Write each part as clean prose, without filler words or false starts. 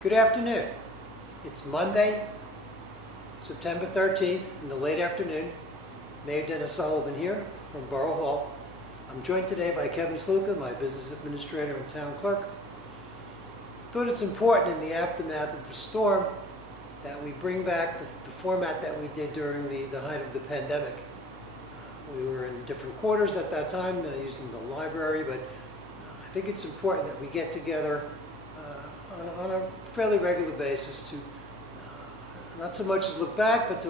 Good afternoon. It's Monday, September 13th in the late afternoon. Mayor Dennis Sullivan here from Borough Hall. I'm joined today by Kevin Sluka, my business administrator and town clerk. Thought it's important in the aftermath of the storm that we bring back the format that we did during the height of the pandemic. We were in different quarters at that time using the library, but I think it's important that we get together on a fairly regular basis to not so much as look back, but to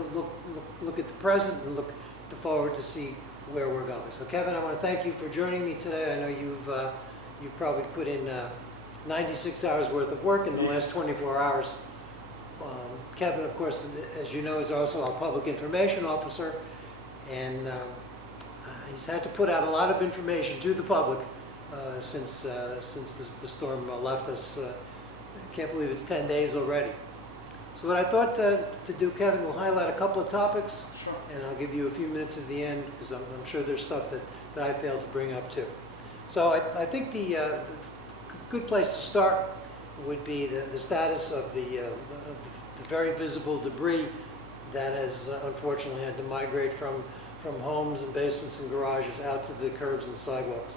look at the present and look forward to see where we're going. So Kevin, I want to thank you for joining me today. I know you've probably put in 96 hours worth of work in the last 24 hours. Kevin, of course, as you know, is also our public information officer, and he's had to put out a lot of information to the public since the storm left us. I can't believe it's 10 days already. So what I thought to do, Kevin, we'll highlight a couple of topics. Sure. And I'll give you a few minutes at the end because I'm sure there's stuff that I failed to bring up too. So I think the good place to start would be the status of the very visible debris that has unfortunately had to migrate from homes and basements and garages out to the curbs and sidewalks.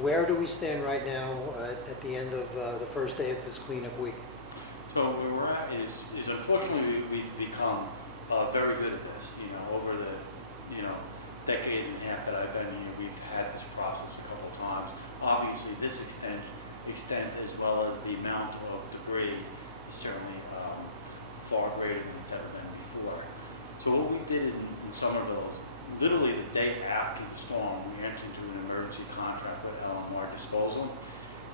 Where do we stand right now at the end of the first day of this cleanup week? So where we're at is unfortunately we've become very good at this. Over the decade and a half that I've been here, we've had this process a couple of times. Obviously, this extent as well as the amount of debris is certainly far greater than it's ever been before. So what we did in Somerville is literally the day after the storm, we entered into an emergency contract with LMR Disposal,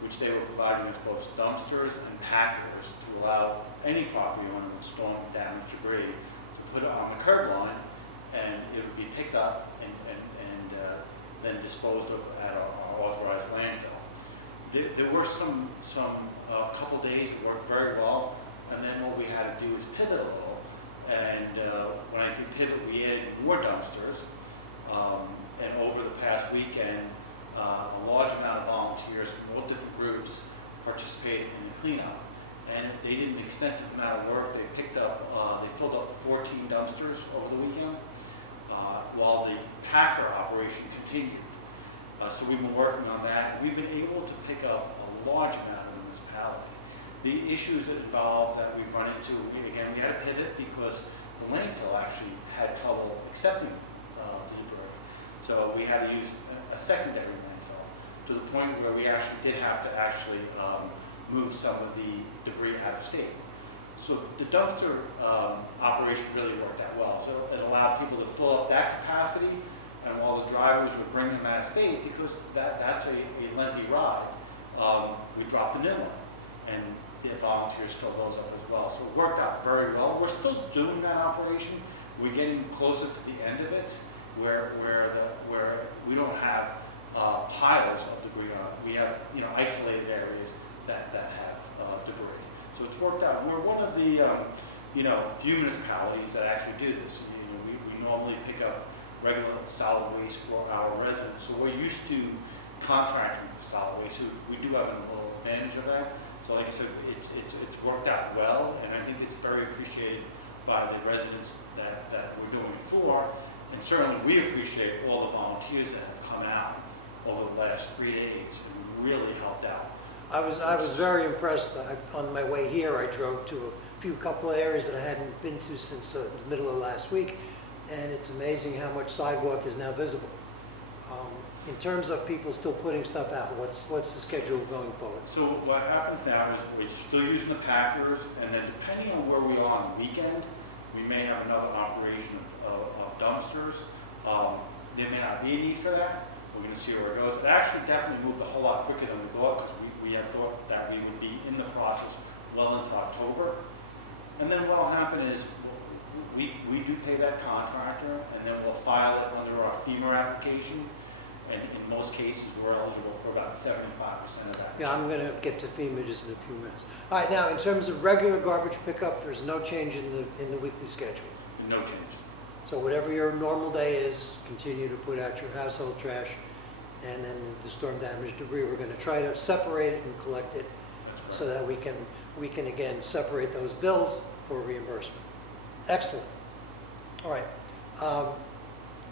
which they were providing us both dumpsters and packers to allow any property owner with storm damaged debris to put it on the curb line, and it would be picked up and then disposed of at our authorized landfill. There were some couple days it worked very well, and then what we had to do is pivot a little. And when I say pivot, we added more dumpsters. And over the past weekend, a large amount of volunteers from all different groups participated in the cleanup. And they did an extensive amount of work. They filled up 14 dumpsters over the weekend, while the packer operation continued. So we've been working on that. We've been able to pick up a large amount of municipality. The issues involved that we've run into, we had to pivot because the landfill actually had trouble accepting the debris. So we had to use a secondary landfill to the point where we actually did have to move some of the debris out of state. So the dumpster operation really worked out well. So it allowed people to fill up that capacity, and while the drivers would bring them out of state, because that's a lengthy ride, we dropped a new one. And the volunteers fill those up as well. So it worked out very well. We're still doing that operation. We're getting closer to the end of it, where we don't have piles of debris on it. We have isolated areas that have debris. So it's worked out. We're one of the few municipalities that actually do this. We normally pick up regular solid waste for our residents. So we're used to contracting for solid waste. So we do have a little advantage of that. So like I said, it's worked out well, and I think it's very appreciated by the residents that we're doing it for. And certainly we appreciate all the volunteers that have come out over the last 3 days and really helped out. I was very impressed. On my way here, I drove to a couple of areas that I hadn't been to since the middle of last week, and it's amazing how much sidewalk is now visible. In terms of people still putting stuff out, what's the schedule going forward? So what happens now is we're still using the packers, and then depending on where we are on the weekend, we may have another operation of dumpsters. There may not be a need for that. We're going to see where it goes. It actually definitely moved a whole lot quicker than we thought, because we had thought that we would be in the process well into October. And then what will happen is we do pay that contractor, and then we'll file it under our FEMA application. And in most cases, we're eligible for about 75% of that. Yeah, I'm going to get to FEMA just in a few minutes. All right, now in terms of regular garbage pickup, there's no change in the weekly schedule. No change. So whatever your normal day is, continue to put out your household trash, and then the storm damaged debris, we're going to try to separate it and collect it That's so that we can again separate those bills for reimbursement. Excellent. All right.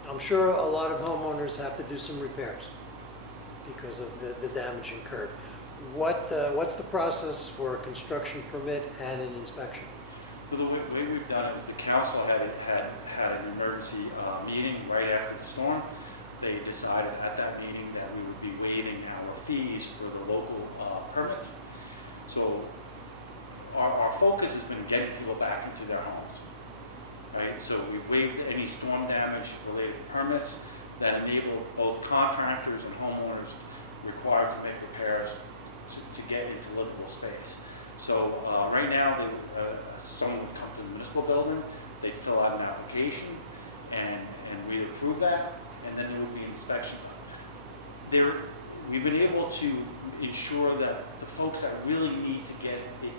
I'm sure a lot of homeowners have to do some repairs because of the damage incurred. What's the process for a construction permit and an inspection? So the way we've done is the council had an emergency meeting right after the storm. They decided at that meeting that we would be waiving our fees for the local permits. So our focus has been getting people back into their homes, right? So we waived any storm damage related permits that enable both contractors and homeowners required to make repairs to get into livable space. So right now, someone would come to the municipal building, they'd fill out an application, and we'd approve that, and then there would be inspection. We've been able to ensure that the folks that really need to get it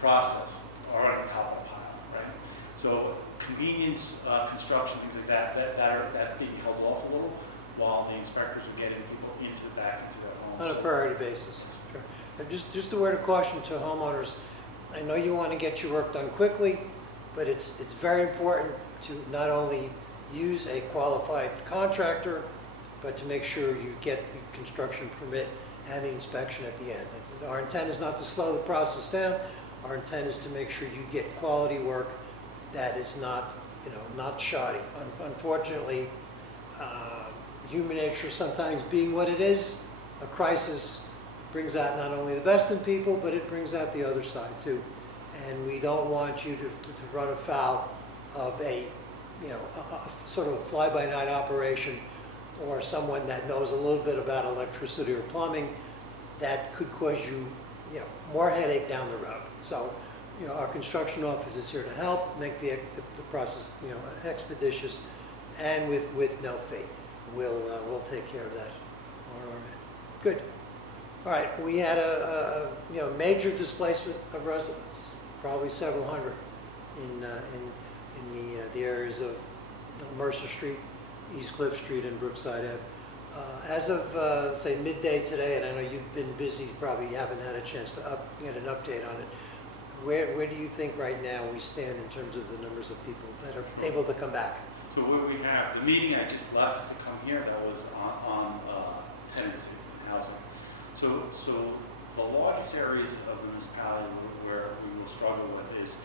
processed are on top of the pile, right? So convenience, construction, things like that's being held off a little, while the inspectors are getting people back into their homes. On a priority basis. Sure. And just a word of caution to homeowners. I know you want to get your work done quickly, but it's very important to not only use a qualified contractor, but to make sure you get the construction permit and the inspection at the end. Our intent is not to slow the process down. Our intent is to make sure you get quality work that is not, not shoddy. Unfortunately, human nature sometimes being what it is, a crisis brings out not only the best in people, but it brings out the other side too. And we don't want you to run afoul of a sort of a fly-by-night operation, or someone that knows a little bit about electricity or plumbing that could cause you, more headache down the road. So, our construction office is here to help make the process, expeditious and with no fee. We'll take care of that on our end. Good. All right, we had a major displacement of residents, probably several hundred in the areas of Mercer Street, East Cliff Street, and Brookside Ave. As of say midday today, and I know you've been busy, probably haven't had a chance to get an update on it. Where do you think right now we stand in terms of the numbers of people that are able to come back? So where we have the meeting I just left to come here, that was on tenancy and housing. So the largest areas of the municipality where we will struggle with is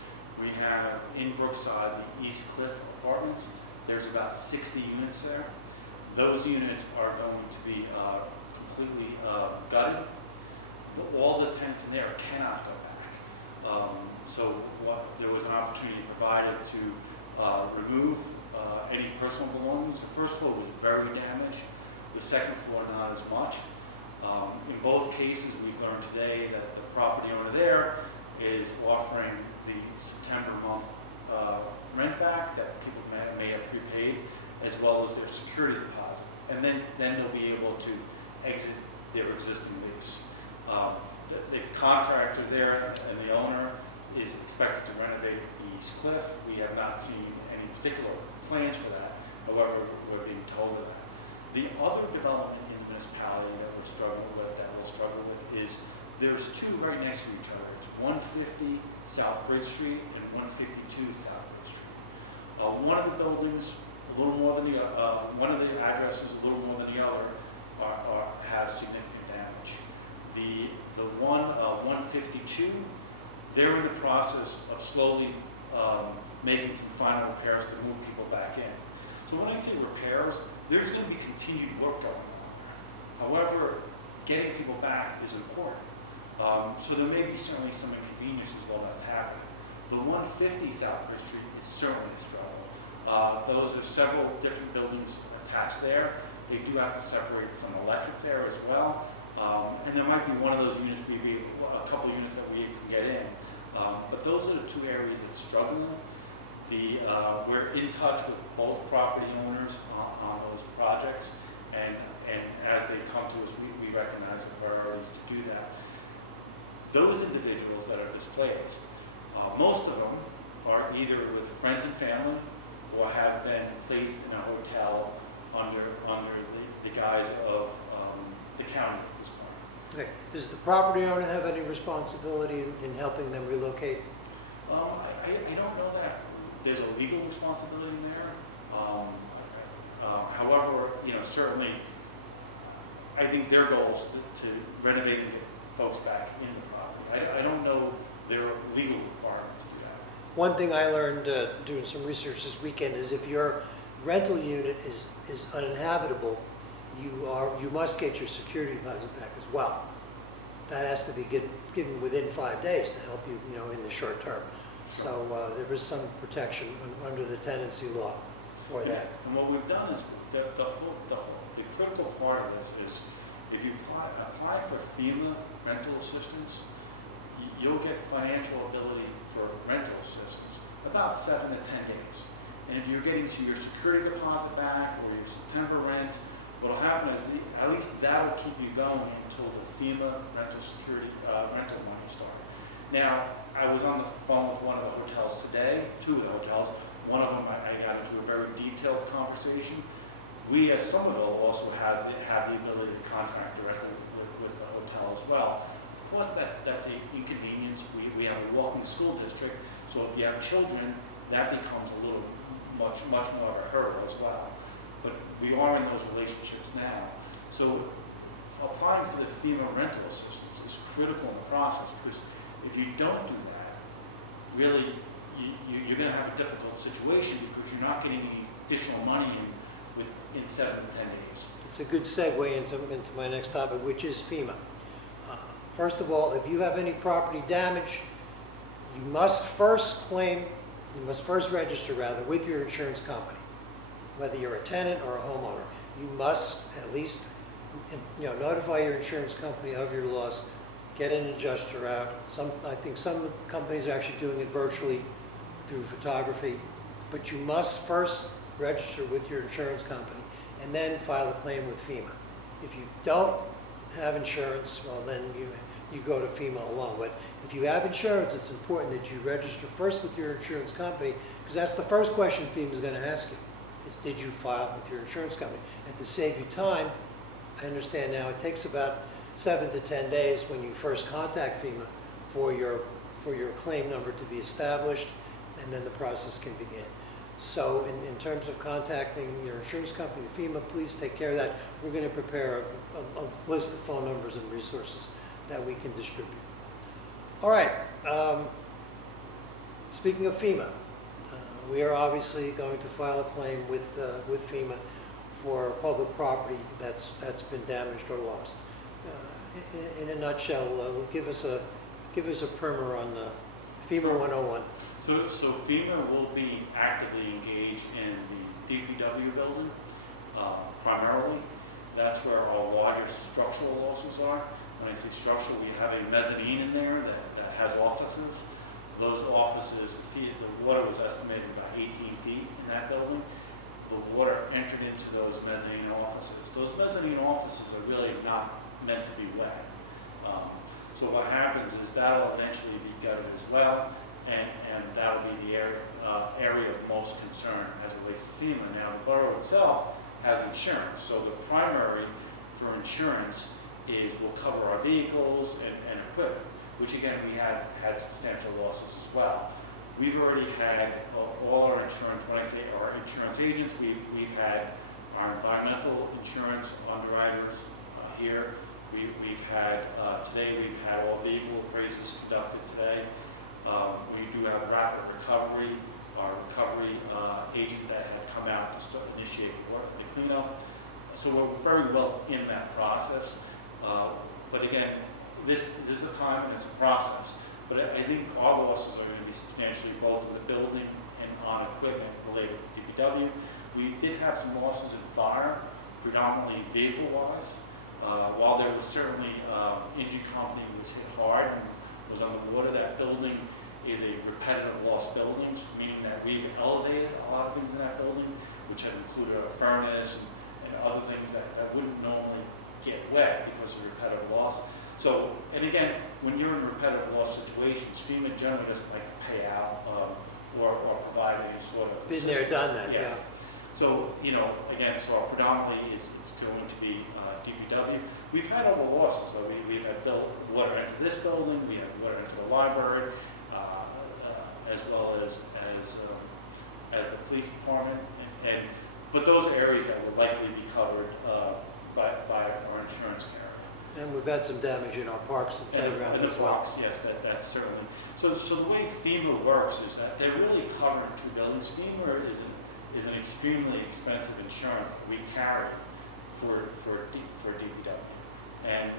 we have in Brookside the East Cliff apartments. There's about 60 units there. Those units are going to be completely gutted. All the tenants in there cannot go back. There was an opportunity provided to remove any personal belongings. The first floor was very damaged. The second floor not as much. In both cases, we've learned today that the property owner there is offering the September month rent back that people may have prepaid, as well as their security deposit. And then they'll be able to exit their existing lease. The contractor there and the owner is expected to renovate the East Cliff. We have not seen any particular plans for that. However, we're being told of that. The other development in the municipality that we'll struggle with is there's two right next to each other. It's 150 South Bridge Street and 152 South Bridge Street. One of the buildings, a little more than the one of the addresses, a little more than the other, have significant damage. The 152, they're in the process of slowly making some final repairs to move people back in. So when I say repairs, there's going to be continued work going on there. However, getting people back is important. So there may be certainly some inconveniences while that's happening. The 150 South Bridge Street is certainly a struggle. Those are several different buildings attached there. They do have to separate some electric there as well. And there might be one of those units, maybe a couple of units that we can get in. But those are the two areas that are struggling. We're in touch with both property owners on those projects, and as they come to us, we recognize the priority to do that. Those individuals that are displaced, most of them are either with friends and family or have been placed in a hotel under the guise of the county at this point. Okay. Does the property owner have any responsibility in helping them relocate? I don't know that there's a legal responsibility in there. However, certainly, I think their goal is to renovate and get folks back in the property. I don't know their legal requirement to do that. One thing I learned doing some research this weekend is if your rental unit is uninhabitable, you must get your security deposit back as well. That has to be given within 5 days to help you, in the short term. So there is some protection under the tenancy law for that. And what we've done is the critical part of this is if you apply for FEMA rental assistance, you'll get financial ability for rental assistance about 7 to 10 days. And if you're getting to your security deposit back or your September rent, what'll happen is at least that'll keep you going until the FEMA rental money starts. Now, I was on the phone with one of the hotels today, 2 of the hotels. One of them I got into a very detailed conversation. We, as Somerville, also have the ability to contract directly with the hotel as well. Of course, that's an inconvenience. We have a walking school district, so if you have children, that becomes a little much more of a hurdle as well. But we are in those relationships now. So applying for the FEMA rental assistance is critical in the process, because if you don't do that, really you're going to have a difficult situation because you're not getting any additional money in 7 to 10 days. It's a good segue into my next topic, which is FEMA. First of all, if you have any property damage, you must first register with your insurance company. Whether you're a tenant or a homeowner, you must at least notify your insurance company of your loss, get an adjuster out. I think some companies are actually doing it virtually through photography, but you must first register with your insurance company and then file a claim with FEMA. If you don't have insurance, well, then you go to FEMA alone. But if you have insurance, it's important that you register first with your insurance company, because that's the first question FEMA is going to ask you, is did you file with your insurance company? And to save you time, I understand now it takes about 7 to 10 days when you first contact FEMA for your claim number to be established, and then the process can begin. So in terms of contacting your insurance company, FEMA, please take care of that. We're going to prepare a list of phone numbers and resources that we can distribute. All right. Speaking of FEMA, we are obviously going to file a claim with FEMA for public property that's been damaged or lost. In a nutshell, give us a primer on FEMA 101. So FEMA will be actively engaged in the DPW building, primarily. That's where our largest structural losses are. When I say structural, we have a mezzanine in there that has offices. Those offices, the water was estimated about 18 feet in that building. The water entered into those mezzanine offices. Those mezzanine offices are really not meant to be wet. So what happens is that'll eventually be gutted as well, and that'll be the area of most concern as it relates to FEMA. Now, the borough itself has insurance, so the primary for insurance is we'll cover our vehicles and equipment, which again, we had substantial losses as well. We've already had all our insurance. When I say our insurance agents, we've had our environmental insurance underwriters here. We've had today. We've had all vehicle appraisals conducted today. We do have rapid recovery, our recovery agent that had come out to initiate the cleanup. So we're very well in that process. But again, this is a time and it's a process. But I think our losses are going to be substantially both in the building and on equipment related to DPW. We did have some losses in fire, predominantly vehicle-wise. While there was certainly engine company was hit hard and was on the water, that building is a repetitive loss building, meaning that we've elevated a lot of things in that building, which have included a furnace and other things that wouldn't normally get wet because of repetitive loss. So, and again, when you're in repetitive loss situations, FEMA generally doesn't like to pay out or provide any sort of Been there, done that, yes. yeah. So, you know, again, so predominantly is going to be DPW. We've had other losses, though. We've had water into this building, we had water into the library, as well as the police department, but those areas that will likely be covered by our insurance carrier. And we've had some damage in our parks and playgrounds as well. Yes, that's certainly. So the way FEMA works is that they're really covering two buildings. FEMA is an extremely expensive insurance that we carry for DPW,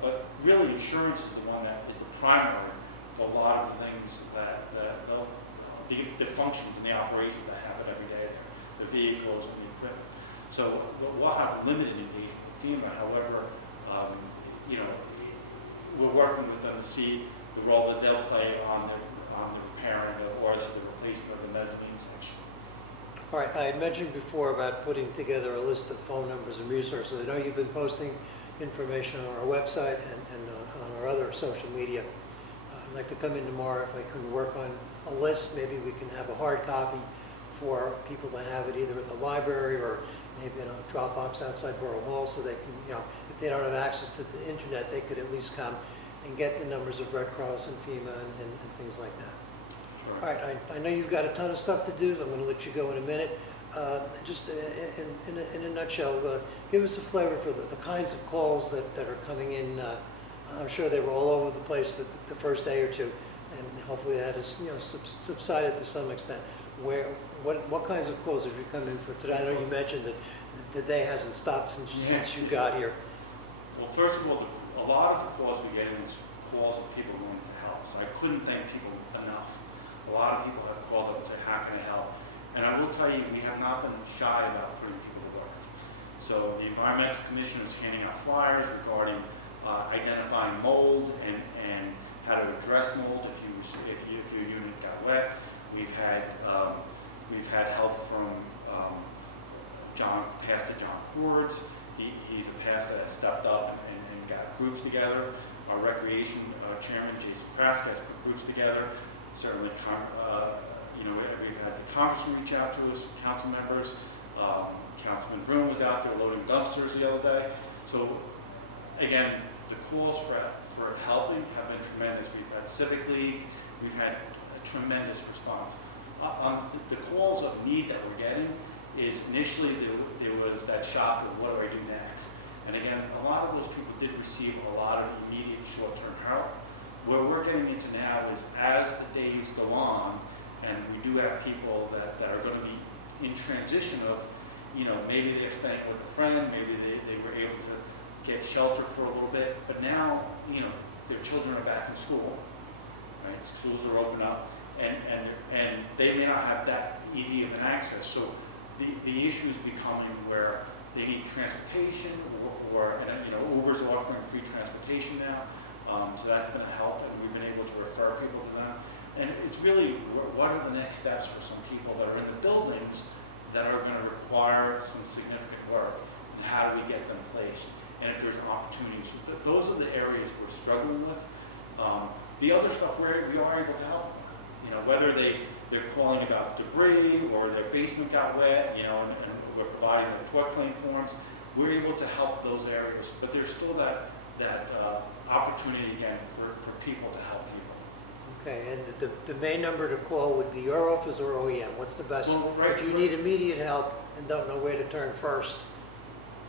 but really insurance is the one that is the primary for a lot of the things that the functions and the operations that happen every day there, the vehicles and the equipment. So we'll have limited engagement with FEMA. However, you know, we're working with them to see the role that they'll play on the repairing or the replacement of the mezzanine section. All right, I had mentioned before about putting together a list of phone numbers and resources. I know you've been posting information on our website and on our other social media. I'd like to come in tomorrow if I can work on a list. Maybe we can have a hard copy for people to have it either at the library or maybe in a Dropbox outside Borough Hall, so they can, you know, if they don't have access to the internet, they could at least come and get the numbers of Red Cross and FEMA and things like that. Sure. All right, I know you've got a ton of stuff to do, so I'm going to let you go in a minute. Just in a nutshell, give us a flavor for the kinds of calls that are coming in. I'm sure they were all over the place the first day or two, and hopefully that has, you know, subsided to some extent. What kinds of calls have you come in for today? I know you mentioned that the day hasn't stopped since you got here. Well, first of all, a lot of the calls we get in is calls of people wanting to help. So I couldn't thank people enough. A lot of people have called up and said, how can I help? And I will tell you, we have not been shy about putting people to work. So the Environmental Commission is handing out flyers regarding identifying mold and how to address mold if your unit got wet. We've had help from Pastor John Cords. He's a pastor that stepped up and got groups together. Our recreation chairman, Jason Kraska, has put groups together. Certainly, you know, we've had the congressman reach out to us, council members. Councilman Vroom was out there loading dumpsters the other day. So, again, the calls for helping have been tremendous. We've had Civic League. We've had a tremendous response. The calls of need that we're getting is initially there was that shock of what do I do next? And again, a lot of those people did receive a lot of immediate short-term help. Where we're getting into now is as the days go on, and we do have people that are going to be in transition of, you know, maybe they're staying with a friend, maybe they were able to get shelter for a little bit, but now, you know, their children are back in school, right? Schools are open up, and they may not have that easy of an access. So the issue is becoming where they need transportation, or you know, Uber's offering free transportation now. So that's been a help, and we've been able to refer people to them. And it's really, what are the next steps for some people that are in the buildings that are going to require some significant work, and how do we get them placed? And if there's opportunities, so those are the areas we're struggling with. The other stuff we are able to help them with, you know, whether they're calling about debris or their basement got wet, you know, and we're providing them toilet clean forms. We're able to help those areas, but there's still that opportunity again for people to help people. Okay, and the main number to call would be your office or OEM? What's the best, if you need immediate help and don't know where to turn first?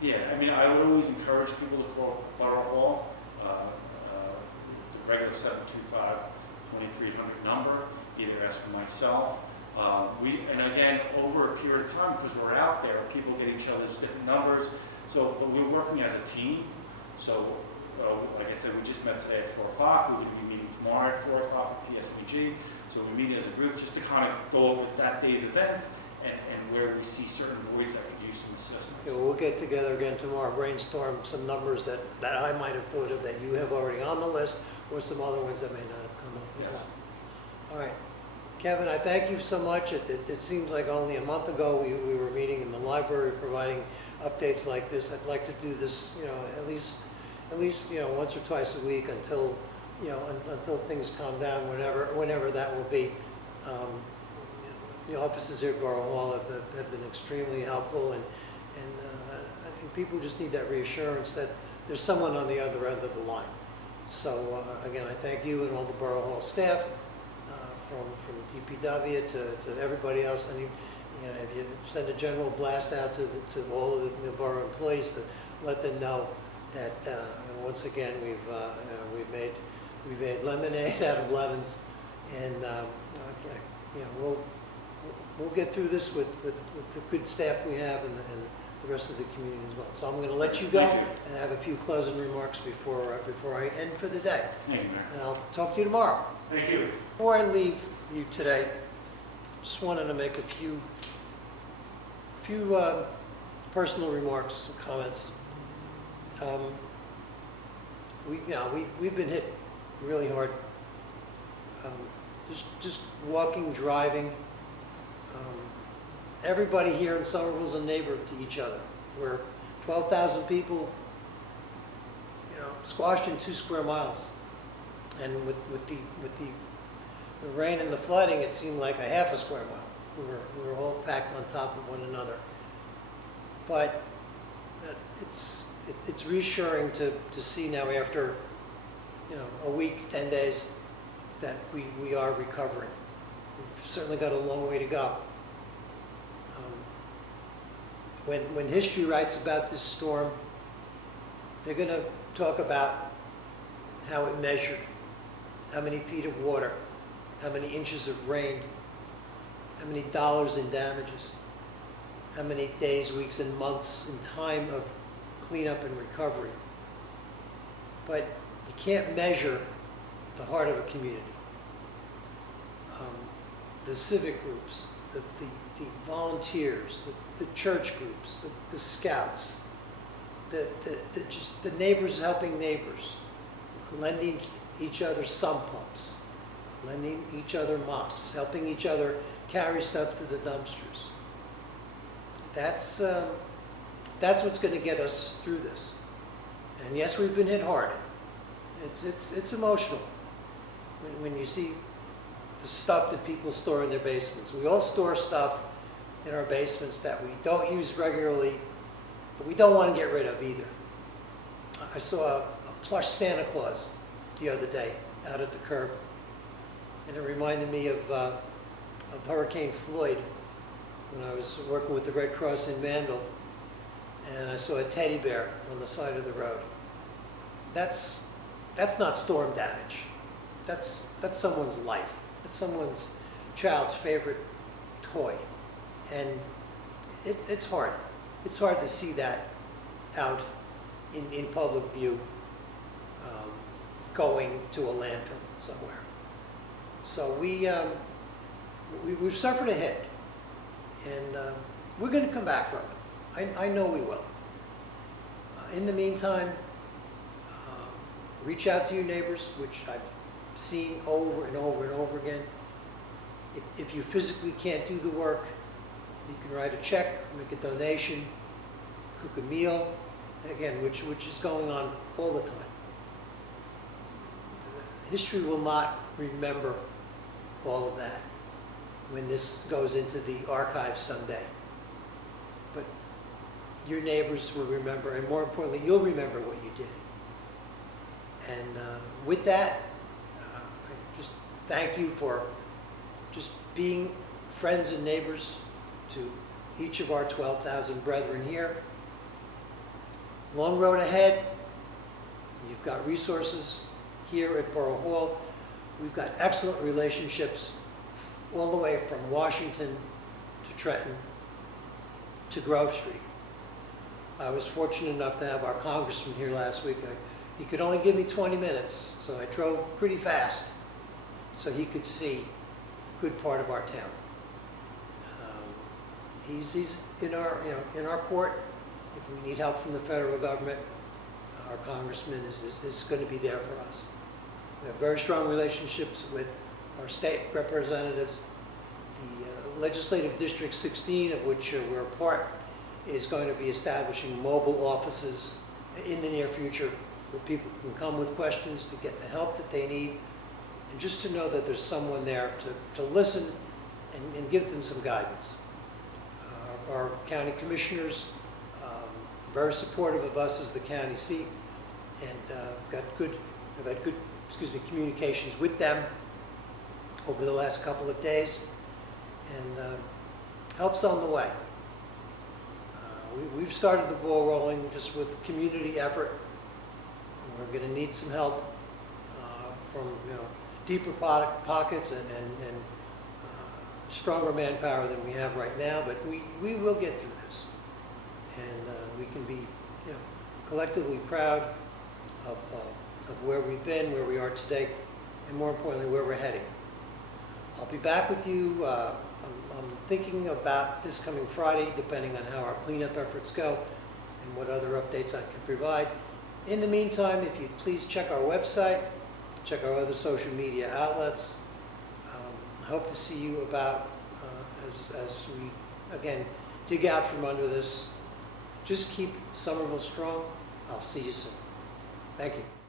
Yeah, I mean, I would always encourage people to call Borough Hall, the regular 725-2300 number, either ask for myself. And again, over a period of time, because we're out there, people get each other's different numbers. So, but we're working as a team. So, like I said, we just met today at 4 o'clock. We're going to be meeting tomorrow at 4 o'clock at PSMG. So we meet as a group just to kind of go over that day's events and where we see certain voids that could use some assistance. Okay, well, we'll get together again tomorrow, brainstorm some numbers that I might have thought of that you have already on the list, or some other ones that may not have come up as well. All right. Kevin, I thank you so much. It seems like only a month ago we were meeting in the library providing updates like this. I'd like to do this, you know, at least you know, once or twice a week until, you know, until things calm down, whenever that will be. the offices here at Borough Hall have been extremely helpful, and I think people just need that reassurance that there's someone on the other end of the line. So again, I thank you and all the Borough Hall staff, from DPW to everybody else. And if you send a general blast out to all of the borough employees to let them know that and once again we've made lemonade out of lemons, and we'll get through this with the good staff we have and the rest of the community as well. So I'm going to let you go Thank you. and have a few closing remarks before I end for the day. Thank you, Mayor. And I'll talk to you tomorrow. Thank you. Before I leave you today, just wanted to make a few personal remarks and comments. We've been hit really hard. Just walking, driving. Everybody here in Somerville's a neighbor to each other. We're 12,000 people, squashed in 2 square miles. And with the rain and the flooding, it seemed like a half a square mile. We were all packed on top of one another. But it's reassuring to see now after a week, 10 days, that we are recovering. We've certainly got a long way to go. When history writes about this storm, they're going to talk about how it measured, how many feet of water, how many inches of rain, how many dollars in damages, how many days, weeks, and months in time of cleanup and recovery. But you can't measure the heart of a community. The civic groups, the volunteers, the church groups, the scouts, the neighbors helping neighbors, lending each other sump pumps, lending each other mops, helping each other carry stuff to the dumpsters. That's what's going to get us through this. And yes, we've been hit hard. It's emotional when you see the stuff that people store in their basements. We all store stuff in our basements that we don't use regularly, but we don't want to get rid of either. I saw a plush Santa Claus the other day out at the curb, and it reminded me of Hurricane Floyd when I was working with the Red Cross in Mandel, and I saw a teddy bear on the side of the road. That's not storm damage. That's someone's life. It's someone's child's favorite toy. And it's hard. It's hard to see that out in public view, going to a landfill somewhere. So we've suffered a hit, and we're going to come back from it. I know we will. In the meantime, reach out to your neighbors, which I've seen over and over and over again. If you physically can't do the work, you can write a check, make a donation, cook a meal, again, which is going on all the time. History will not remember all of that when this goes into the archives someday. But your neighbors will remember, and more importantly, you'll remember what you did. And with that, I just thank you for just being friends and neighbors to each of our 12,000 brethren here. Long road ahead. You've got resources here at Borough Hall. We've got excellent relationships all the way from Washington to Trenton to Grove Street. I was fortunate enough to have our congressman here last week. He could only give me 20 minutes, so I drove pretty fast so he could see a good part of our town. He's in our court. If we need help from the federal government, our congressman is going to be there for us. We have very strong relationships with our state representatives. The Legislative District 16, of which we're a part, is going to be establishing mobile offices in the near future where people can come with questions to get the help that they need, and just to know that there's someone there to listen and give them some guidance. Our county commissioners are very supportive of us as the county seat, and have had good communications with them over the last couple of days, and help's on the way. We've started the ball rolling just with community effort. We're going to need some help from deeper pockets and stronger manpower than we have right now, but we will get through this, and we can be collectively proud of where we've been, where we are today, and more importantly, where we're heading. I'll be back with you. I'm thinking about this coming Friday, depending on how our cleanup efforts go and what other updates I can provide. In the meantime, if you'd please check our website, check our other social media outlets. I hope to see you about as we, again, dig out from under this. Just keep Somerville strong. I'll see you soon. Thank you.